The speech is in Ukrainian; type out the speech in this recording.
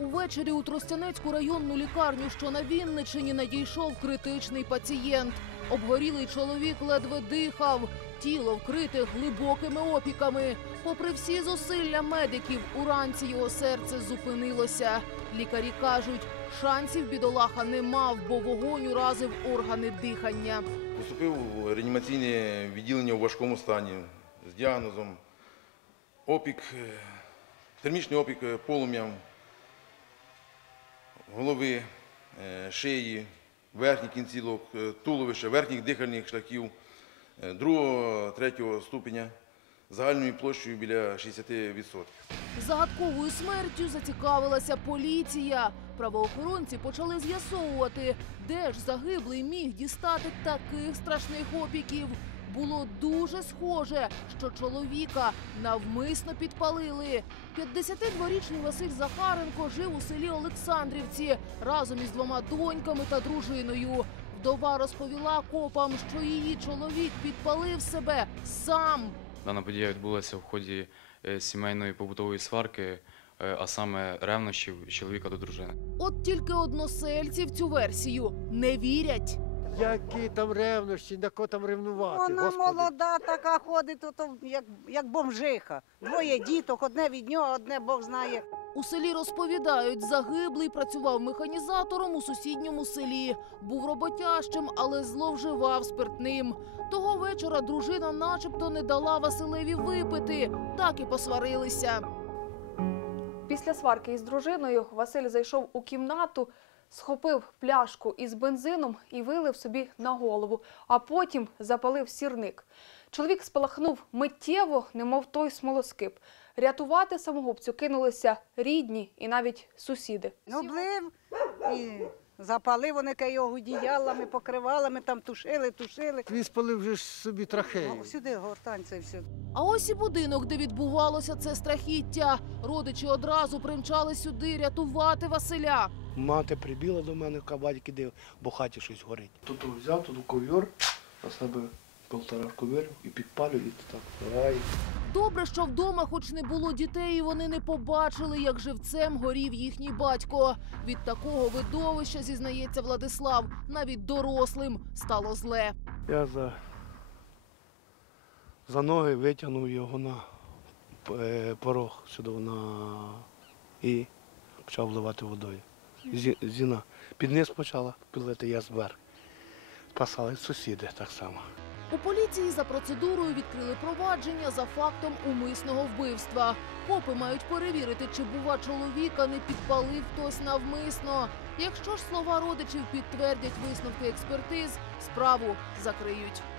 Увечері у Тростянецьку районну лікарню, що на Вінничині, надійшов критичний пацієнт. Обгорілий чоловік ледве дихав, тіло вкрите глибокими опіками. Попри всі зусилля медиків, уранці його серце зупинилося. Лікарі кажуть, шансів бідолаха не мав, бо вогонь уразив органи дихання. Поступив в реанімаційне відділення у важкому стані з діагнозом. Опік, термічний опік полум'ям. Голови шиї, верхні кінці туловища, верхніх дихальних шляхів другого третього ступеня, загальною площою біля 60%. Висот. Загадковою смертю зацікавилася поліція. Правоохоронці почали з'ясовувати, де ж загиблий міг дістати таких страшних опіків. Було дуже схоже, що чоловіка навмисно підпалили. 52-річний Василь Захаренко жив у селі Олександрівці разом із двома доньками та дружиною. Вдова розповіла копам, що її чоловік підпалив себе сам. Дана подія відбулася в ході сімейної побутової сварки, а саме, ревнощів чоловіка до дружини. От тільки односельці в цю версію не вірять. Які там ревнощі, на кого там ревнувати? Вона Господи. молода, така ходить, ото, як, як бомжиха. Двоє діток, одне від нього, одне бог знає. У селі розповідають загиблий працював механізатором у сусідньому селі. Був роботящим, але зловживав спиртним. Того вечора дружина, начебто, не дала Василеві випити, так і посварилися. Після сварки із дружиною Василь зайшов у кімнату. Схопив пляшку із бензином і вилив собі на голову, а потім запалив сірник. Чоловік спалахнув миттєво, немов той смолоскип. Рятувати самогубцю кинулися рідні і навіть сусіди. Облив і Запалив вони діялами, покривалами там, тушили, тушили. Він спалив вже собі трахею. Сюди гортань це все. А ось і будинок, де відбувалося це страхіття. Родичі одразу примчали сюди рятувати Василя. Мати прибіла до мене в де бо хаті щось горить. Тут взяв, тут ковір, а себе полтора ковір і підпалюю і так. Ай. Добре, що вдома, хоч не було дітей, і вони не побачили, як живцем горів їхній батько. Від такого видовища, зізнається, Владислав, навіть дорослим стало зле. Я за за ноги витягнув його на по, порог сюди, на, і почав вливати водою. Зіна під низ почала пилити збер. Пасали сусіди. Так само у поліції за процедурою відкрили провадження за фактом умисного вбивства. Копи мають перевірити, чи, бува, чоловіка не підпалив хтось навмисно. Якщо ж слова родичів підтвердять висновки експертиз, справу закриють.